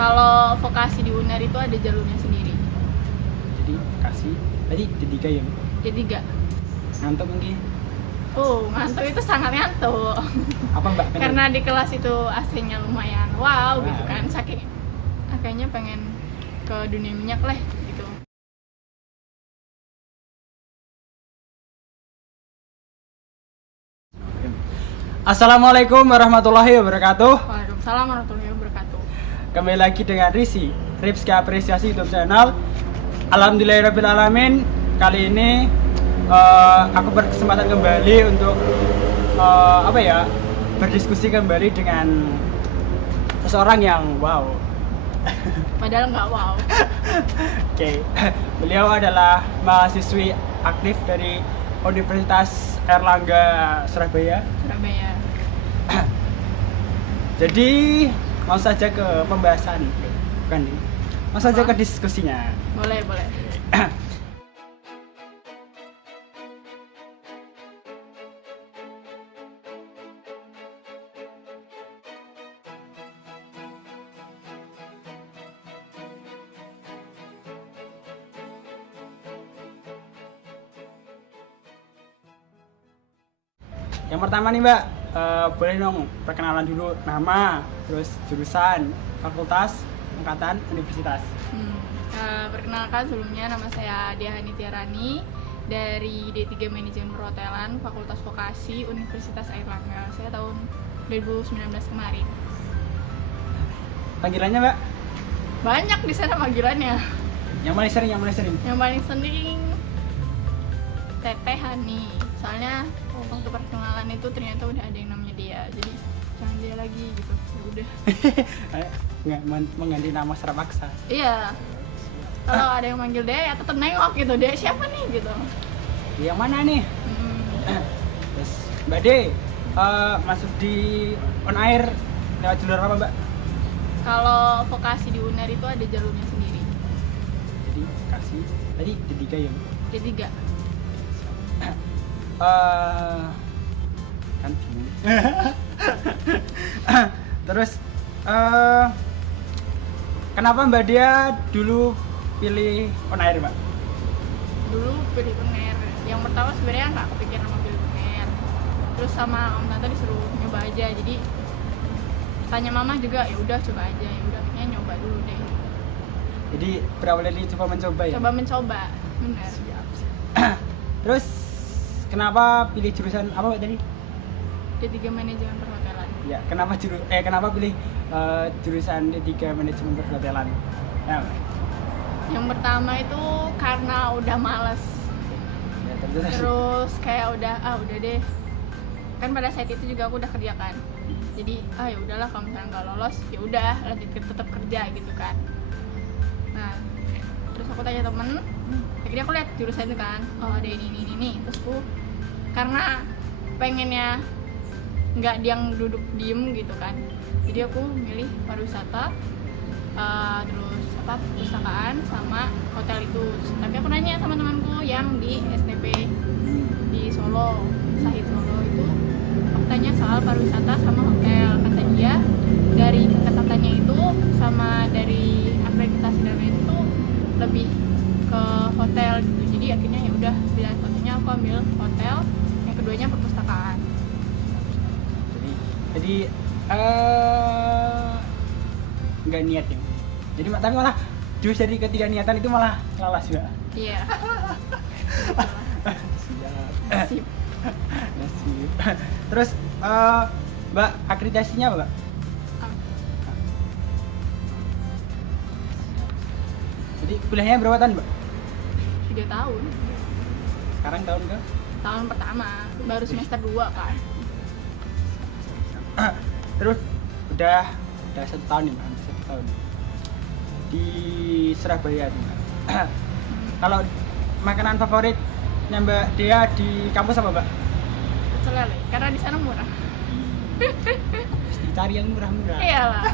Kalau vokasi di UNER itu ada jalurnya sendiri. Jadi vokasi tadi jadi kayak Jadi enggak. ngantuk mungkin. Ngantuk itu sangat ngantuk. Apa Mbak? Karena di kelas itu AC-nya lumayan wow gitu Wow. kan. Saking kayaknya pengen ke dunia minyak lah gitu. Assalamualaikum warahmatullahi wabarakatuh. Waalaikumsalam warahmatullahi wabarakatuh. Kembali lagi dengan Rizky Apresiasi YouTube channel. Alhamdulillahirrahmanirrahim. Kali ini aku berkesempatan kembali untuk berdiskusi kembali dengan seseorang yang wow. Padahal nggak wow. Oke. Beliau adalah mahasiswi aktif dari Universitas Airlangga Surabaya. Surabaya. Jadi mau saja ke pembahasan, bukan nih? Mau saja ke diskusinya. Boleh. Yang pertama nih Mbak, boleh dong perkenalan dulu nama, terus jurusan, fakultas, angkatan, universitas. Perkenalkan sebelumnya nama saya Diahani Tiarani dari D3 Manajemen Perhotelan Fakultas Vokasi Universitas Airlangga. Saya tahun 2019 kemarin. Panggilannya Mbak? Banyak di sana panggilannya. Yang paling sering? Yang paling sering Teteh Hani. Soalnya waktu perkenalan itu ternyata udah ada yang namanya dia. Jadi jangan dia lagi gitu. Ya udah. Nggak mengganti nama secara paksa. Iya. Kalau ada yang manggil dia ya tetap nengok gitu. Dia siapa nih gitu. Yang mana nih? Terus Mbak D, masuk di on air lewat jalur apa Mbak? Kalau vokasi di UNER itu ada jalurnya sendiri. Jadi kasih tadi jadi kayak Jadi enggak. Kan bingung. Terus kenapa Mbak Dia dulu pilih on air Mbak? Dulu pilih UNER. Yang pertama sebenarnya nggak kepikiran mau pilih UNER. Terus sama Om Tante disuruh nyoba aja. Jadi tanya Mama juga, ya udah coba aja. Ya udah kayaknya nyoba dulu deh. Jadi berawal dari coba mencoba ya? Coba mencoba, benar. Terus kenapa pilih jurusan apa Mbak tadi? D3 Manajemen Perhotelan. Ya, kenapa pilih jurusan D3 Manajemen Perhotelan? Ya, Mbak. Yang pertama itu karena udah males. Ya, Terus kayak udah deh. Kan pada saat itu juga aku udah kerja kan. Jadi ya udahlah kalau misalnya nggak lolos ya udah lanjut tetap kerja gitu kan. Nah, terus aku tanya temen, akhirnya aku lihat jurusan itu kan, ada ini. Terus aku karena pengennya nggak yang duduk diem gitu kan, jadi aku milih pariwisata, terus perpustakaan sama hotel itu. Tapi aku nanya sama temanku yang di STP di Solo, Sahid Solo itu, aku tanya soal pariwisata sama hotel. Kata dia dari kata-katanya itu sama dari akreditasi dan lain itu lebih ke hotel gitu. Jadi akhirnya ya udah pilihan satunya aku ambil hotel, yang keduanya perpustakaan. Jadi nggak niat ya. Jadi tapi malah justru dari ketiga niatan itu malah lalas juga. Iya. Siap. Nasib. Terus Mbak akreditasinya apa Mbak? Jadi kuliahnya berapa tahun Mbak? 3 tahun. Sekarang tahun ke? Tahun pertama, baru semester 2 kan. Terus udah 1 tahun nih Mbak, hampir 1 tahun di Surabaya nih Mbak. Kalau makanan favoritnya Mbak Dea di kampus apa Mbak? Pecel lele, karena di sana murah. Pasti cari yang murah-murah. Iyalah,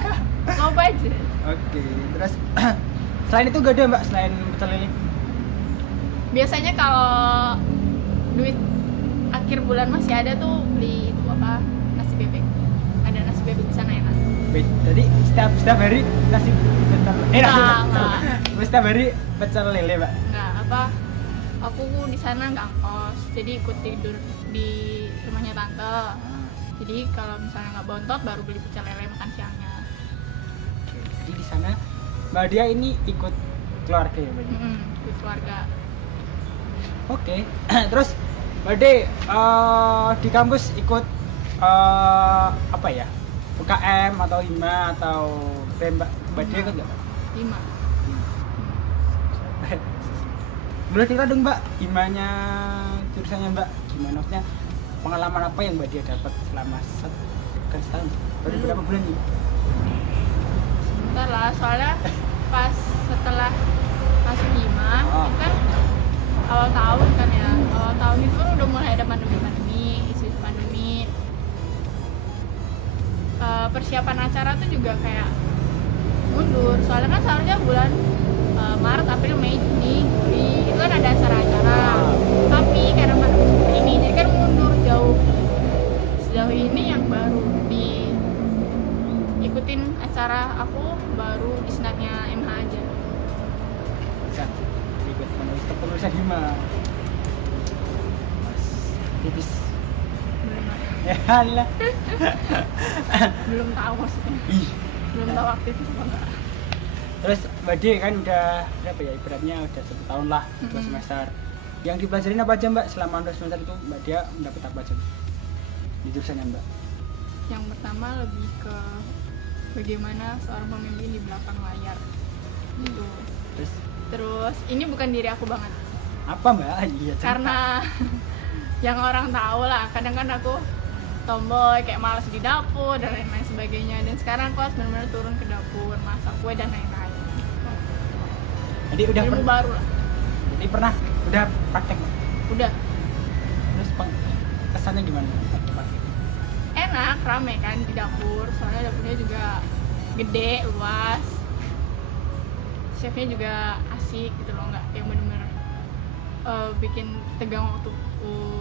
low budget. Oke, terus selain itu gak ada Mbak, selain pecel lele? Biasanya kalau duit akhir bulan masih ada tuh beli itu nasi bebek. Ada nasi bebek di sana enak. Jadi setiap hari nasi pecel. Enggak. Setiap hari pecel lele, Mbak. Nggak apa, aku di sana nggak kos, jadi ikut tidur di rumahnya tante. Jadi kalau misalnya nggak bontot baru beli pecel lele makan siangnya. Oke, jadi di sana Mbak Dia ini ikut keluarga ya, Mbak? Ikut keluarga. Oke. Terus Mbak De di kampus ikut apa ya? UKM atau HIMA atau Mbak De ikut nggak, Mbak? 5. Boleh cerita dong, Mbak, himanya jurusannya Mbak gimana, maksudnya pengalaman apa yang Mbak Dia dapat selama setahun? Baru berapa bulan nih? Sebentar lah, soalnya pas setelah masuk HIMA itu kan awal tahun kan ya, awal tahun itu kan udah mulai ada pandemi, isu pandemi. Persiapan acara tuh juga kayak mundur, soalnya kan seharusnya bulan Maret, April, Mei, Juni, Juli itu kan ada acara-acara, tapi karena pandemi seperti ini jadi kan mundur jauh. Sejauh ini yang baru diikutin acara aku baru di senatnya MH aja. Bisa ikut menulis kepengurusan HIMA. Mas tipis. Belum lah. Ya lah. Belum tahu maksudnya, Ih. belum tahu aktif apa enggak. Terus Mbak De kan udah berapa ya, ibaratnya udah 1 tahun lah, 2 semester. Yang dipelajarin apa aja, Mbak, selama 2 semester itu Mbak Dia mendapat apa aja di jurusannya, Mbak? Yang pertama lebih ke bagaimana seorang pemimpin di belakang layar gitu. Terus ini bukan diri aku banget, Apa, Mbak? Iya, cerita. karena yang orang tahu lah, kadang kan aku tomboy, kayak malas di dapur dan lain-lain sebagainya, dan sekarang aku harus benar-benar turun ke dapur, masak kue dan lain-lain. Jadi udah Ilmu baru lah. Jadi udah praktek, Mbak? Udah Terus kesannya gimana? Praktek. enak, rame kan di dapur, soalnya dapurnya juga gede, luas, chefnya juga asik gitu loh, nggak yang bener-bener bikin tegang waktu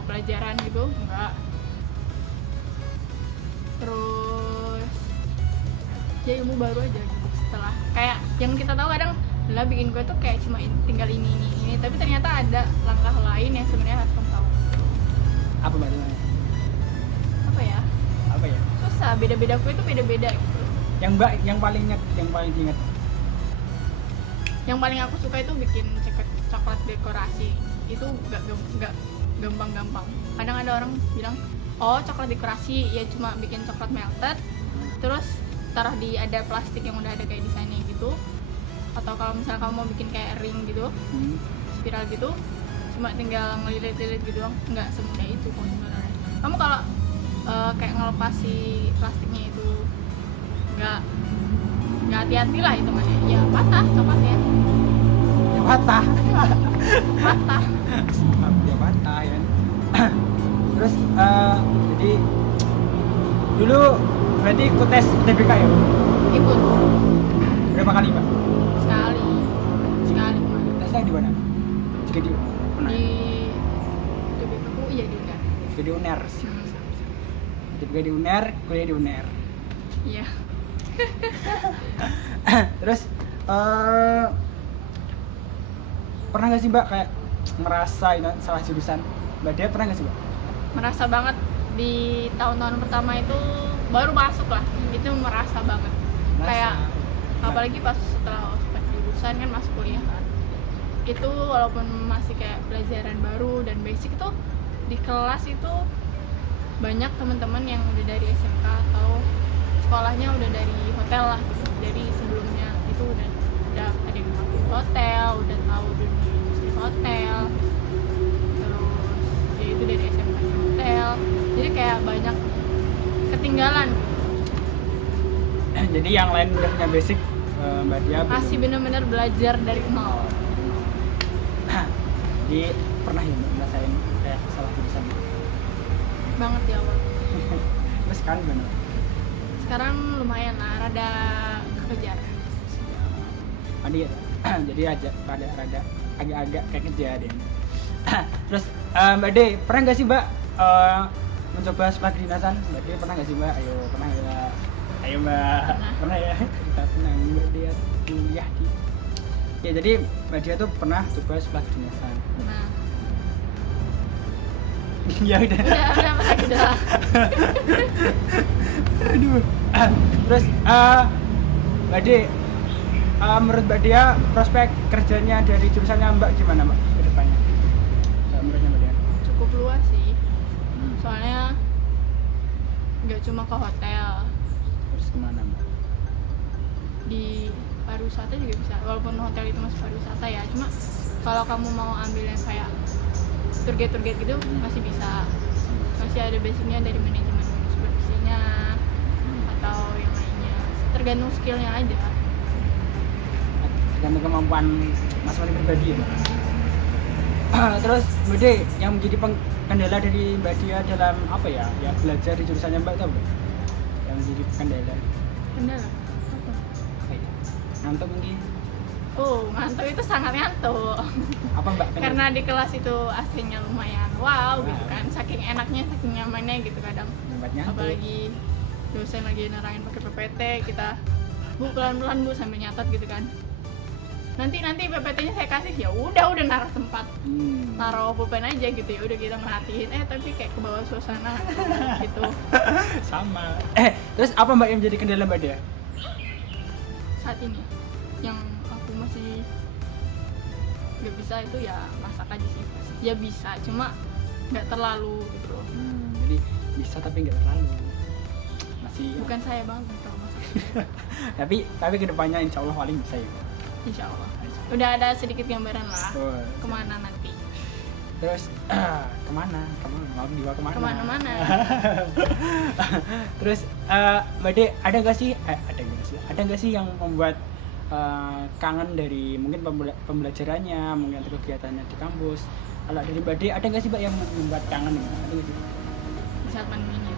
pelajaran gitu, enggak. Terus ya ilmu baru aja gitu, setelah kayak yang kita tahu kadang lah bikin gue tuh kayak cuma tinggal ini, tapi ternyata ada langkah lain yang sebenarnya harus kamu tahu. Apa, Mbak? Gimana? Apa ya, Apa ya? susah, beda-beda kue itu beda-beda gitu. Yang Mbak yang paling diingat. Yang paling aku suka itu bikin coklat dekorasi. Itu gak gampang-gampang. Kadang ada orang bilang, oh coklat dekorasi ya cuma bikin coklat melted terus taruh di ada plastik yang udah ada kayak desainnya gitu, atau kalau misalnya kamu mau bikin kayak ring gitu, spiral gitu, cuma tinggal ngelilit-lilit gitu doang. Nggak semudah itu kok sebenarnya. Kamu kalau kayak ngelepas si plastiknya itu nggak hati-hati lah hitungannya, ya patah coklatnya. Ya patah. Patah. Ya patah ya. Terus jadi dulu berarti ikut tes UTBK ya? Ikut Berapa kali, Mbak? sekali kemarin. Tesnya di mana? Juga di UNER. Di UTBK iya di UNER. Juga di UNER. Juga di UNER, kuliah di UNER. Iya. Terus pernah nggak sih, Mbak, kayak merasa salah jurusan? Mbak Dia pernah nggak sih, Mbak? Merasa banget di tahun-tahun pertama itu, baru masuk lah, itu merasa banget. Kayak apalagi pas setelah ospek jurusan kan masuk kuliah kan, itu walaupun masih kayak pelajaran baru dan basic, itu di kelas itu banyak teman-teman yang udah dari SMK atau sekolahnya udah dari hotel lah gitu. Dari sebelumnya itu udah ada yang masuk hotel, udah tahu dunia industri hotel, terus ya itu dari SMK hotel, jadi kayak banyak ketinggalan. Jadi yang lain udah punya basic, Mbak Dia Masih benar-benar belajar dari nol. Jadi pernah ya, Mbak, ngerasain kayak salah jurusan? Banget di awal. Terus sekarang gimana? Sekarang lumayan lah, rada kekejar. Tadi ya, jadi rada agak-agak kayak kejadian. Terus Mbak De, pernah nggak sih, Mbak, mencoba sekolah kedinasan? Mbak De pernah nggak sih, Mbak? Ayo, pernah ya? Ayo Mbak, pernah ya kita pernah Mbak Dia kuliah di. Ya jadi Mbak Dia tuh pernah tugas peladinasan. Nah, Ya udah. udah apa lagi udah. Aduh. Terus Mbak Dia, menurut Mbak Dia prospek kerjanya dari jurusannya Mbak gimana Mbak ke depannya? Menurutnya Mbak Dia? Cukup luas sih. Soalnya nggak cuma ke hotel, Terus kemana Mbak? di pariwisata juga bisa. Walaupun hotel itu masuk pariwisata ya, cuma kalau kamu mau ambil yang kayak tour guide gitu masih bisa. Masih ada basicnya dari manajemen supervisinya atau yang lainnya. Tergantung skillnya aja. Tergantung kemampuan masing-masing pribadi ya Mbak. Terus Mbak Dia, yang menjadi kendala dari Mbak Dia dalam apa ya belajar di jurusannya Mbak itu apa? Yang menjadi kendala Kendala apa? apa ya? Ngantuk mungkin? Oh, ngantuk itu sangat ngantuk. Apa Mbak? Karena di kelas itu AC-nya lumayan wow gitu kan. Saking enaknya, saking nyamannya gitu kadang. Mbak nyantuk. Apalagi dosen lagi nerangin pakai PPT, kita Bu pelan-pelan Bu sambil nyatet gitu kan. Nanti PPT-nya saya kasih, ya udah naruh tempat. Naruh pulpen aja gitu, ya udah kita merhatiin tapi kayak ke bawah suasana gitu. Sama. Terus apa Mbak yang menjadi kendala Mbak Dia? Saat ini yang aku masih nggak bisa itu ya masak aja sih. Ya bisa, cuma nggak terlalu gitu loh. Jadi bisa tapi nggak terlalu. Masih. Bukan saya banget kalau masak. tapi kedepannya insya Allah paling bisa ya. Insya Allah. Udah ada sedikit gambaran lah. Oh. Kemana nanti? Terus kemana? Mau dibawa kemana? Kemana-mana. Terus Mbak De, ada nggak sih yang membuat kangen dari mungkin pembelajarannya, mungkin atau kegiatannya di kampus? Kalau dari Mbak De, ada nggak sih Mbak yang membuat kangen? Ada nggak sih? Di saat pandemi ini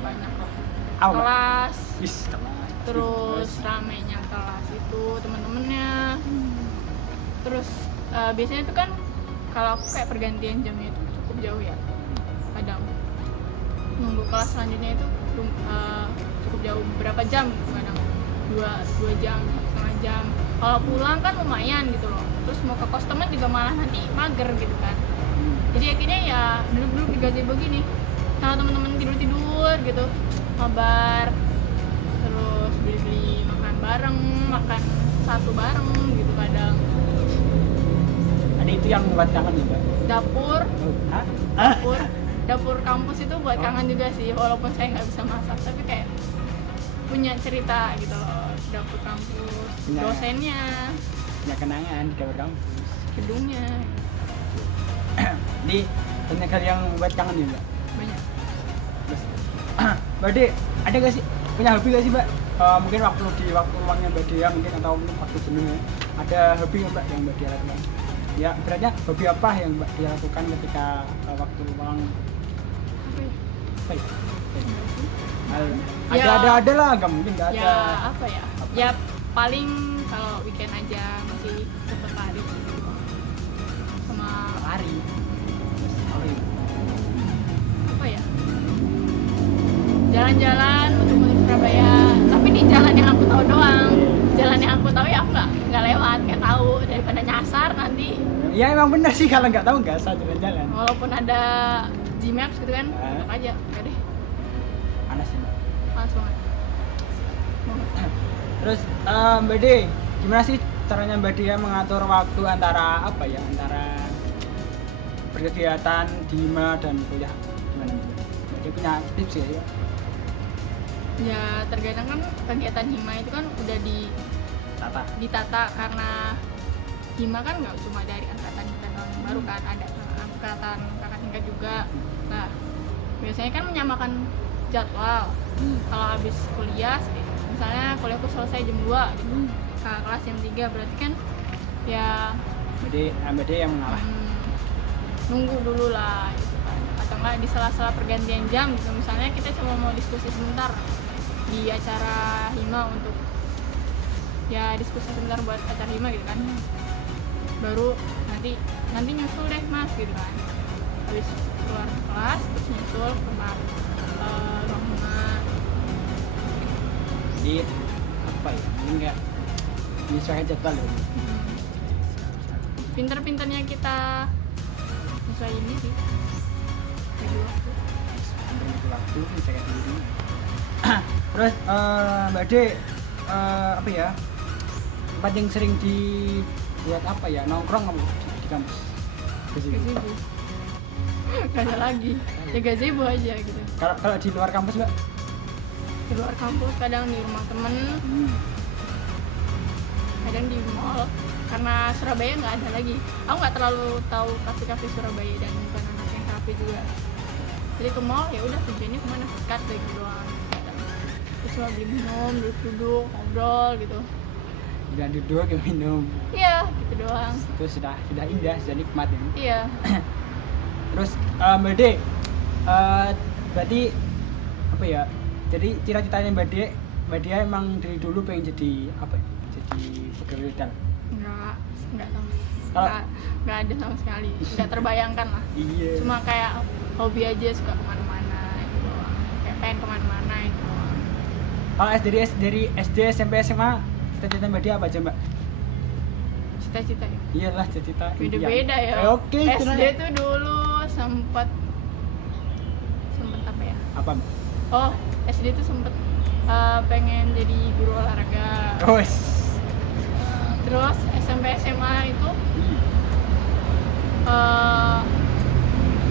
banyak loh. Apa, Mbak? Kelas, Kelas. terus ramenya kelas itu teman-temannya. Terus biasanya itu kan kalau aku kayak pergantian jamnya itu cukup jauh ya. Kadang nunggu kelas selanjutnya itu cukup jauh, berapa jam kadang 2 jam, 1,5 jam. Kalau pulang kan lumayan gitu loh. Terus mau ke kos teman juga malah nanti mager gitu kan. Jadi akhirnya ya duduk-duduk di gazebo gini sama teman-teman tidur gitu, mabar, terus beli-beli makan bareng, makan satu bareng gitu kadang. Ada itu yang membuat kangen ya Mbak? Dapur Hah? dapur kampus itu buat kangen juga sih, walaupun saya nggak bisa masak tapi kayak punya cerita gitu loh. Dapur kampus, dosennya, punya kenangan di dapur kampus, gedungnya. Jadi banyak hal yang membuat kangen ya Mbak? Banyak. Terus Mbak De, ada gak sih, punya hobi gak sih Mbak? Mungkin waktu luangnya Mbak Dia mungkin, atau mungkin waktu jenuhnya, ada hobi nggak Mbak yang Mbak Dia lakukan? Ya beratnya hobi apa yang Mbak Dia lakukan ketika waktu luang? Apa ya? Ada lah, nggak mungkin nggak ada. Ya apa ya? Ya paling kalau weekend aja masih sempet lari sama Lari. apa ya? Jalan-jalan untuk Surabaya, tapi di jalan yang aku tahu doang. Jalan yang aku tahu ya aku nggak lewat, nggak tahu, daripada nyasar nanti. Ya emang benar sih, kalau nggak tahu nggak usah jalan-jalan. Walaupun ada Gmaps gitu kan, tetap aja, oke deh, Panas sih Mbak. panas banget. Terus Mbak De, gimana sih caranya Mbak Dia mengatur waktu antara apa ya, antara berkegiatan di HIMA dan kuliah? Gimana Mbak Dia punya tips ya? Ya terkadang kan kegiatan HIMA itu kan udah ditata karena HIMA kan nggak cuma dari angkatan kita tahun yang baru kan, ada angkatan kakak tingkat juga. Nah biasanya kan menyamakan jadwal. Kalau habis kuliah, misalnya kuliahku selesai jam 2 gitu, kakak kelas jam 3, berarti kan ya Mbak De yang mengalah. Nunggu dulu lah gitu kan. Atau enggak di sela-sela pergantian jam gitu, misalnya kita cuma mau diskusi sebentar di acara HIMA untuk ya diskusi sebentar buat acara HIMA gitu kan, baru nanti nyusul deh mas gitu kan. Habis keluar kelas terus nyusul ke ruang HIMA. jadi apa ya, mungkin kayak menyesuaikan jadwal ya. Pinter-pinternya kita nyesuaiin diri bagi waktu. Bagi waktu menyesuaikan diri. Terus Mbak Ade, apa ya, tempat yang sering dibuat apa ya, nongkrong di kampus? Gazebo. Gak ada lagi, ya gazebo aja gitu. Kalau di luar kampus Mbak? Di luar kampus kadang di rumah temen, kadang di mall. Karena Surabaya nggak ada lagi. Aku nggak terlalu tahu kafe-kafe Surabaya dan bukan anak yang kafe juga. Jadi ke mall ya udah tujuannya kemana, dekat gitu doang. Terus cuma beli minum, duduk-duduk, ngobrol gitu. Jangan duduk ya minum. Iya, gitu doang. Itu sudah indah, sudah nikmat ini. Iya. Terus Mbak De, berarti apa ya? Jadi cita-citanya Mbak De emang dari dulu pengen jadi apa ya? Jadi pegawai hotel. Enggak sama. Kalau Enggak ada sama sekali. Enggak terbayangkan lah. iya. Cuma kayak hobi aja, suka kemana-mana gitu doang. Kayak pengen kemana-mana itu doang. Kalau dari SD, SMP, SMA, cita-cita Mbak De apa aja Mbak? Cita-cita ya? Iyalah cita-cita. Beda-beda ya. Oke, SD tuh dulu sempet apa ya? Apa Mbak? Oh, SD tuh sempet pengen jadi guru olahraga. Terus SMP SMA itu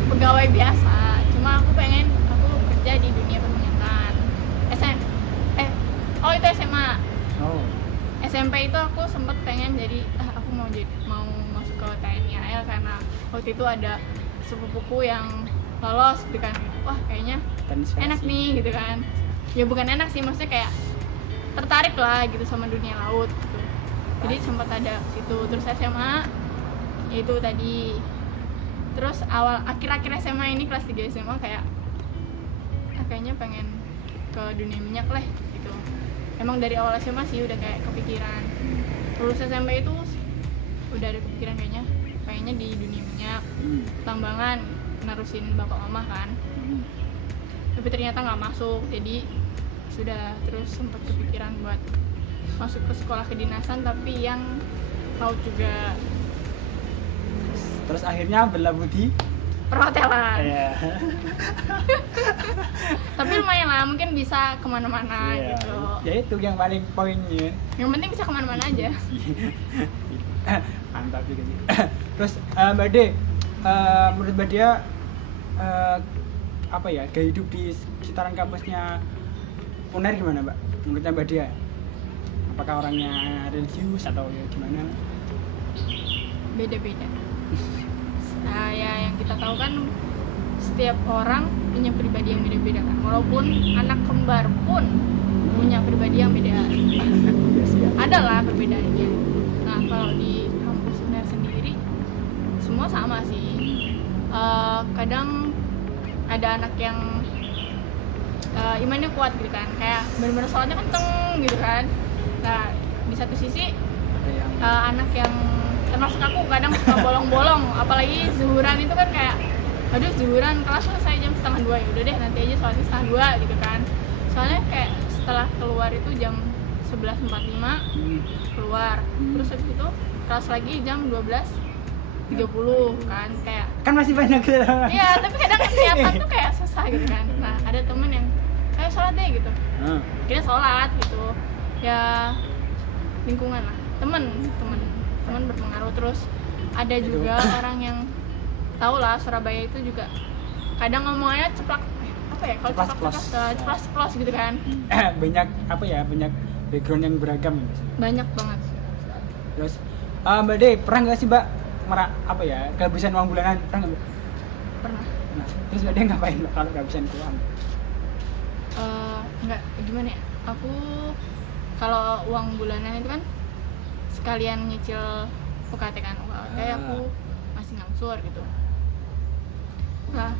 pegawai biasa. Cuma aku kerja di dunia perminyakan. Itu SMA. Oh. SMP itu aku sempet pengen jadi aku mau masuk ke TNI AL karena waktu itu ada sepupuku yang lolos gitu kan. Wah, kayaknya enak nih gitu kan. Ya bukan enak sih, maksudnya kayak tertarik lah gitu sama dunia laut gitu. Jadi sempat ada situ. Terus SMA itu tadi. Terus akhir-akhir SMA ini kelas 3 SMA kayaknya pengen ke dunia minyak lah gitu. Emang dari awal SMA sih udah kayak kepikiran. Lulus SMP itu udah ada kepikiran kayaknya di dunia minyak, tambangan, nerusin bapak mama kan. Tapi ternyata nggak masuk, jadi sudah terus sempat kepikiran buat masuk ke sekolah kedinasan tapi yang laut juga. Terus akhirnya berlabuh di perhotelan. Iya. Tapi lumayan lah, mungkin bisa kemana-mana gitu. Ya itu yang paling poinnya. Yang penting bisa kemana-mana aja. Mantap juga sih. Terus Mbak De, menurut Mbak Dia apa ya, gaya hidup di sekitaran kampusnya UNER gimana Mbak? Menurutnya Mbak Dia, apakah orangnya religius atau ya gimana? Beda-beda. Nah, ya yang kita tahu kan setiap orang punya pribadi yang beda-beda kan. Walaupun anak kembar pun punya pribadi yang beda. Ada lah perbedaannya. Nah, kalau di kampus UNER sendiri semua sama sih. Kadang ada anak yang imannya kuat gitu kan, kayak benar-benar sholatnya kenceng gitu kan. Nah, di satu sisi anak yang termasuk aku kadang suka bolong-bolong, apalagi zuhuran itu kan kayak aduh zuhuran kelas selesai jam 1:30, ya udah deh nanti aja sholatnya 1:30 gitu kan. Soalnya kayak setelah keluar itu jam 11.45 keluar, terus habis itu kelas lagi jam 12.30 kan, kayak kan masih banyak gitu. Iya, tapi kadang niatan tuh kayak susah gitu kan. Nah, ada temen yang ayo sholat deh gitu, akhirnya sholat gitu ya. Lingkungan lah, temen berpengaruh. Terus ada juga orang yang tahu lah Surabaya itu juga kadang ngomongnya ceplak apa ya, kalau ceplas gitu kan. Banyak apa ya, banyak background yang beragam gitu. Banyak banget. Terus Mbak De, pernah nggak sih Mbak apa ya, kehabisan uang bulanan? Pernah nggak Mbak? Pernah. Nah, terus Mbak De ngapain Mbak kalau kehabisan uang? Enggak, gimana ya, aku kalau uang bulanan itu kan sekalian nyicil UKT kan, aku masih ngangsur gitu. Nah,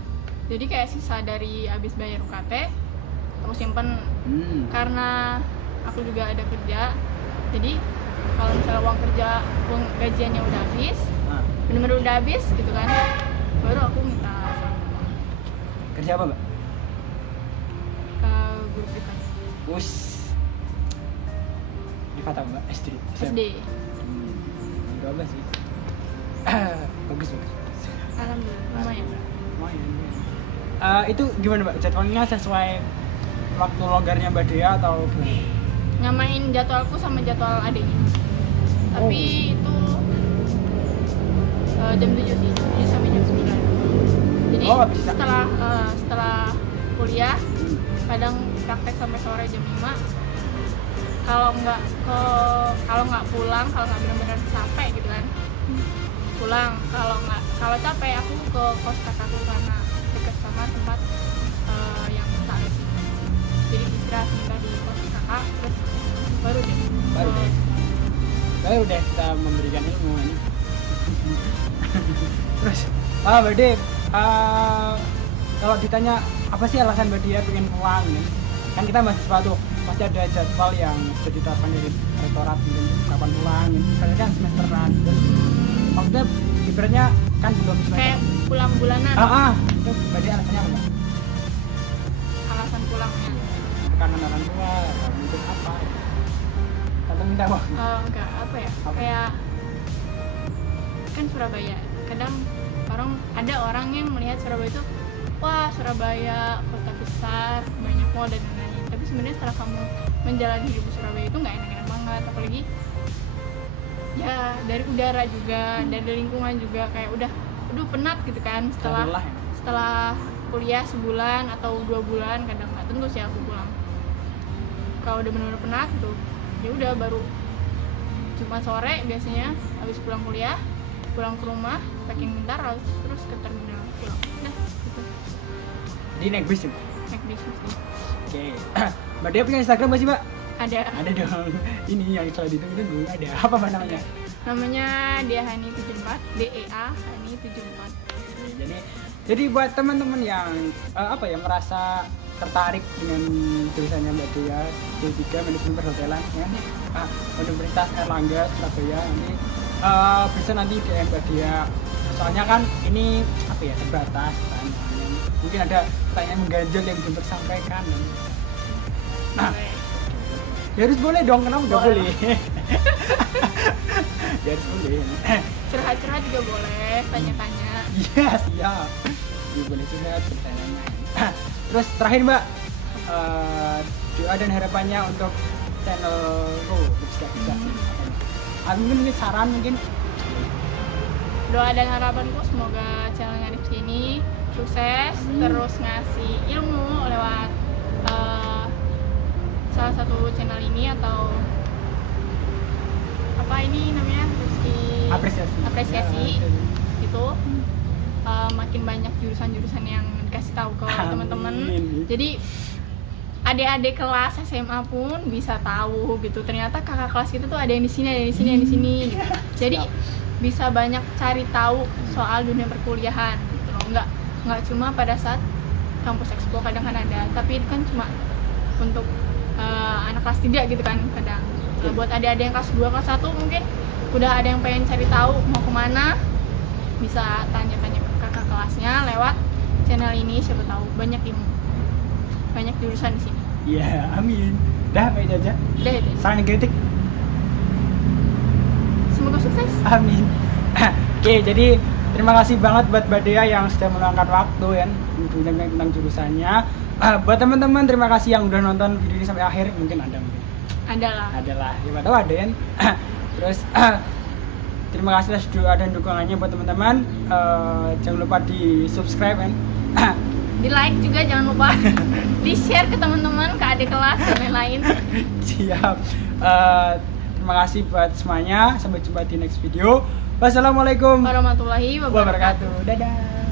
jadi kayak sisa dari habis bayar UKT aku simpen. Karena aku juga ada kerja, jadi kalau misalnya uang gajiannya udah habis, bener-bener udah habis gitu kan, baru aku minta sama mama. Kerja apa Mbak? Guru privat. privat apa SD? SD. Enggak apa sih. Bagus. Alhamdulillah lumayan. Itu gimana Mbak? Jadwalnya sesuai waktu longgarnya Mbak Dea atau gimana? Nyamain jadwalku sama jadwal adiknya. Tapi itu jam 7 sih, 7 sampai jam 9. Jadi bisa. setelah kuliah kadang praktek sampai sore jam 5. Kalau nggak pulang, kalau nggak benar-benar capek gitu kan, pulang. Kalau capek aku ke kos kakakku karena dekat sama tempat yang tak les. Jadi istirahat sebentar di kos kakak, terus baru deh kita memberikan ilmu ini. Terus Mbak De, kalau ditanya apa sih alasan Mbak Dea pengen pulang nih? Kan kita mahasiswa tuh pasti ada jadwal yang sudah ditetapkan dari rektorat mungkin kapan pulang gitu. Misalnya kan semesteran, terus waktu ibaratnya kan belum semester kayak pulang bulanan. Itu Mbak Dea alasannya apa? Alasan pulangnya Karena orang tua atau mungkin apa? Tante minta apa? enggak apa ya, kayak kan Surabaya, kadang ada orang yang melihat Surabaya itu wah Surabaya kota besar, banyak mall dan lain-lain. Tapi sebenarnya setelah kamu menjalani hidup di Surabaya itu nggak enak-enak banget, apalagi ya dari udara juga, dari lingkungan juga kayak udah penat gitu kan setelah kuliah sebulan atau 2 bulan, kadang nggak tentu sih aku pulang. Kalau udah benar-benar penat tuh ya udah baru Jumat sore biasanya habis pulang kuliah, pulang ke rumah, packing bentar, terus ke terminal pulang. Udah gitu. Di naik bis ya? Naik bis sih. Oke. Mbak Dea punya Instagram nggak sih Mbak? Ada dong. Ini yang selalu ditunggu dulu ada. Apa Mbak namanya? Namanya Deahani74, DEA Hani 74. Jadi buat teman-teman yang merasa tertarik dengan tulisannya Mbak Dea D3 Manajemen Perhotelan ya, Universitas Airlangga Surabaya, ini bisa nanti DM Mbak Dea. Soalnya kan ini terbatas kan. Mungkin ada pertanyaan mengganjal yang belum tersampaikan. Ya harus boleh dong, kenapa nggak boleh? Ya harus boleh. Curhat-curhat juga boleh, tanya-tanya. Iya, siap. Ya, boleh curhat, bertanya. Terus terakhir Mbak, doa dan harapannya untuk channel bisa. Mungkin saran mungkin. Doa dan harapanku semoga channelnya Rifki ini sukses, terus ngasih ilmu lewat salah satu channel ini atau apa ini namanya Rifki apresiasi gitu. Makin banyak jurusan-jurusan yang dikasih tahu ke teman-teman. Jadi adik-adik kelas SMA pun bisa tahu gitu. Ternyata kakak kelas kita tuh ada yang di sini, ada yang di sini, ada yang di sini. Gitu. Jadi bisa banyak cari tahu soal dunia perkuliahan gitu loh. Nggak cuma pada saat kampus expo kadang kan ada, tapi itu kan cuma untuk anak kelas 3 gitu kan kadang. Nah, buat adik-adik yang kelas 2, kelas 1 mungkin udah ada yang pengen cari tahu mau kemana, bisa tanya-tanya ke kakak kelasnya lewat channel ini, siapa tahu banyak ilmu, banyak jurusan di sini. Iya, amin. Dah, baik aja. Udah itu. Saling kritik. Semoga sukses. Amin. Oke, jadi terima kasih banget buat Mbak Dea yang sudah meluangkan waktu ya untuk tentang jurusannya. Buat teman-teman terima kasih yang udah nonton video ini sampai akhir. Mungkin ada lah. Siapa tahu ada ya. Terus terima kasih atas doa dan dukungannya buat teman-teman. Jangan lupa di subscribe kan. Di like juga jangan lupa. Di share ke teman-teman, ke adik kelas dan lain-lain. Siap. Terima kasih buat semuanya. Sampai jumpa di next video. Wassalamualaikum warahmatullahi wabarakatuh. Dadah.